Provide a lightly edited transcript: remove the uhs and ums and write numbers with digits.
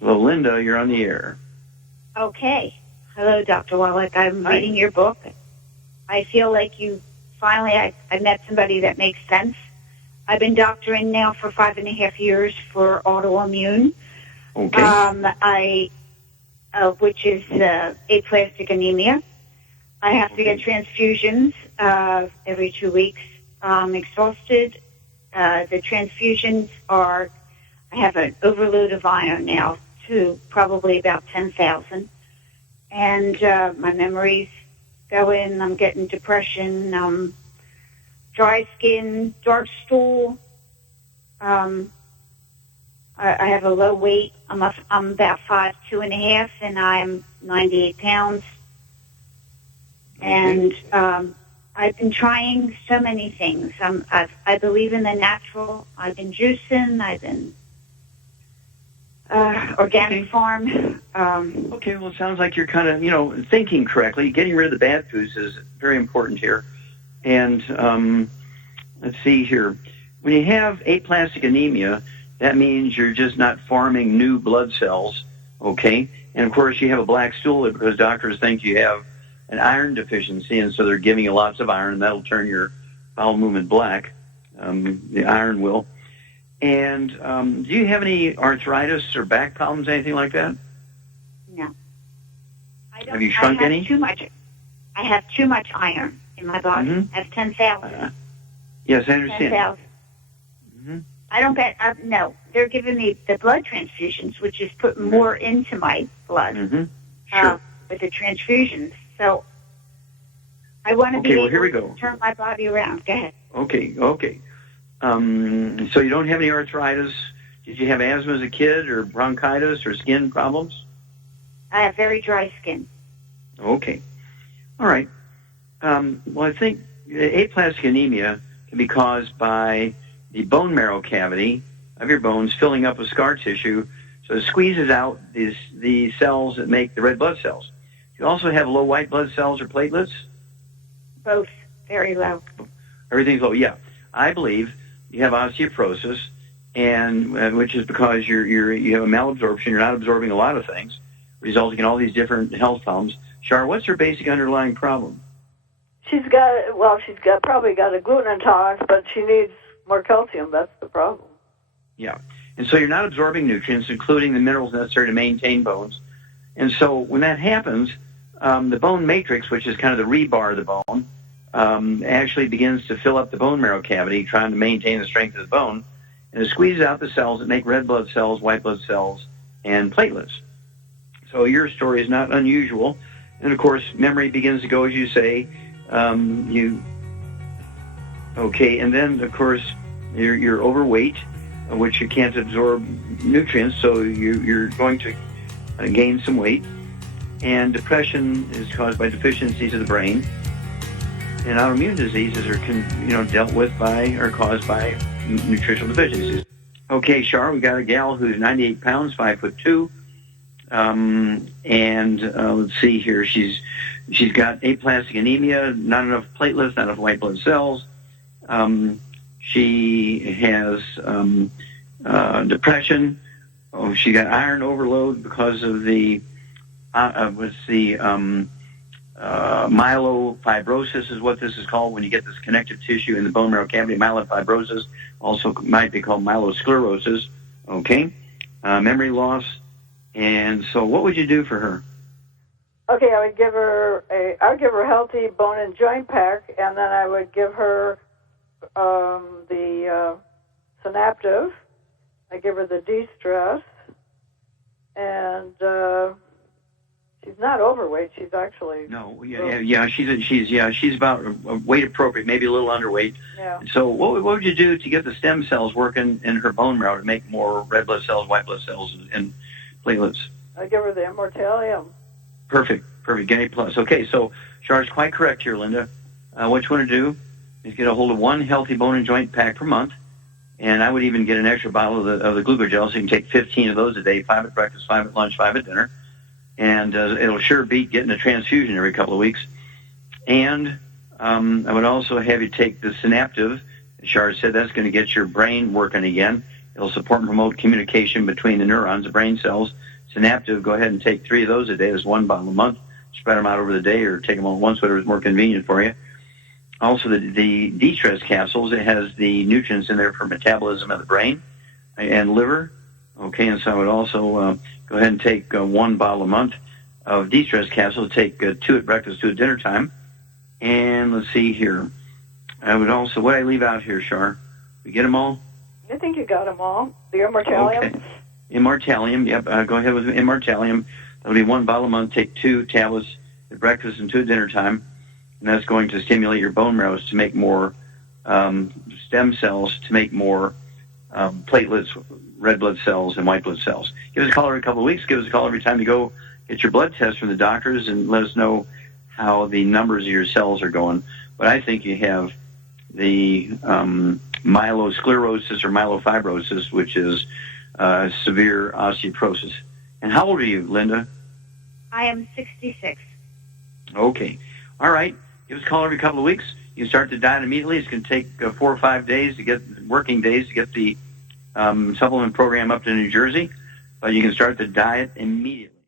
Hello, Linda. You're on the air. Okay. Hello, Dr. Wallach. I'm reading your book. I feel like finally I met somebody that makes sense. I've been doctoring now for 5.5 years for autoimmune. Okay. Which is aplastic anemia. I have to get transfusions every 2 weeks. I'm exhausted. The transfusions I have an overload of iron now to probably about 10,000. And my memories go in. I'm getting depression, dry skin, dark stool. I have a low weight. I'm about 5'2.5", and I'm 98 pounds. And I've been trying so many things. I believe in the natural. I've been juicing. I've been organic farm. Okay, well, it sounds like you're kind of, thinking correctly. Getting rid of the bad foods is very important here. And let's see here. When you have aplastic anemia, that means you're just not farming new blood cells, okay? And, of course, you have a black stool because doctors think you have an iron deficiency, and so they're giving you lots of iron, and that'll turn your bowel movement black. The iron will. And do you have any arthritis or back problems, anything like that? No. I don't. Have you shrunk any? I have too much iron in my body. Mm-hmm. I have 10,000. Yes, I understand. 10,000. Mm-hmm. I don't get, no. They're giving me the blood transfusions, which is putting more into my blood Sure. with the transfusions. So I want to be able to turn my body around. Go ahead. Okay. So you don't have any arthritis. Did you have asthma as a kid or bronchitis or skin problems? I have very dry skin. Okay. All right. Well, I think aplastic anemia can be caused by the bone marrow cavity of your bones filling up with scar tissue, so it squeezes out the cells that make the red blood cells. You also have low white blood cells or platelets? Both. Very low. Everything's low, yeah. I believe you have osteoporosis, and which is because you have a malabsorption. You're not absorbing a lot of things, resulting in all these different health problems. Char, what's her basic underlying problem? She's probably got a gluten intolerance, but she needs more calcium. That's the problem. Yeah. And so you're not absorbing nutrients, including the minerals necessary to maintain bones. And so when that happens, the bone matrix, which is kind of the rebar of the bone, actually begins to fill up the bone marrow cavity, trying to maintain the strength of the bone, and it squeezes out the cells that make red blood cells, white blood cells, and platelets. So your story is not unusual. And, of course, memory begins to go, as you say. And then, of course, you're overweight, which you can't absorb nutrients, so you're going to gain some weight. And depression is caused by deficiencies of the brain. And autoimmune diseases are dealt with by or caused by nutritional deficiencies. Okay, Char, we got a gal who's 98 pounds, 5'2". Let's see here. She's got aplastic anemia, not enough platelets, not enough white blood cells. She has depression. She got iron overload because of the myelofibrosis is what this is called when you get this connective tissue in the bone marrow cavity. Myelofibrosis also might be called myelosclerosis. Okay, memory loss. And so, what would you do for her? Okay, I would give her a healthy bone and joint pack, and then I would give her the Synaptive. I give her the de-stress, and she's not overweight. She's actually she's about weight appropriate, maybe a little underweight. Yeah. So what would you do to get the stem cells working in her bone marrow to make more red blood cells, white blood cells, and platelets? I give her the Immortalium. Perfect. Get A+. Okay, so Char's quite correct here, Linda. What you want to do is get a hold of one healthy bone and joint pack per month, and I would even get an extra bottle of the glucogel, so you can take 15 of those a day, 5 at breakfast, 5 at lunch, 5 at dinner, and it'll sure beat getting a transfusion every couple of weeks. And I would also have you take the Synaptive. Char said that's going to get your brain working again. It'll support and promote communication between the neurons, the brain cells, Synaptive, go ahead and take 3 of those a day. That's 1 bottle a month. Spread them out over the day or take them all at once, whatever is more convenient for you. Also, the de-stress capsules, it has the nutrients in there for metabolism of the brain and liver. Okay, and so I would also go ahead and take 1 bottle a month of de-stress capsules. Take 2 at breakfast, 2 at dinner time. And let's see here. I would also, what I leave out here, Shar? We get them all? I think you got them all. The Immortalium? Okay. Immortalium, yep. Go ahead with Immortalium. That'll be 1 bottle a month. Take 2 tablets at breakfast and 2 at dinner time. And that's going to stimulate your bone marrows to make more stem cells, to make more platelets, red blood cells, and white blood cells. Give us a call every couple of weeks. Give us a call every time you go get your blood test from the doctors and let us know how the numbers of your cells are going. But I think you have the myelosclerosis or myelofibrosis, which is severe osteoporosis. And how old are you, Linda? I am 66. Okay. All right. Give us a call every couple of weeks. You can start the diet immediately. It's going to take 4 or 5 days to get working days to get the supplement program up to New Jersey, but you can start the diet immediately.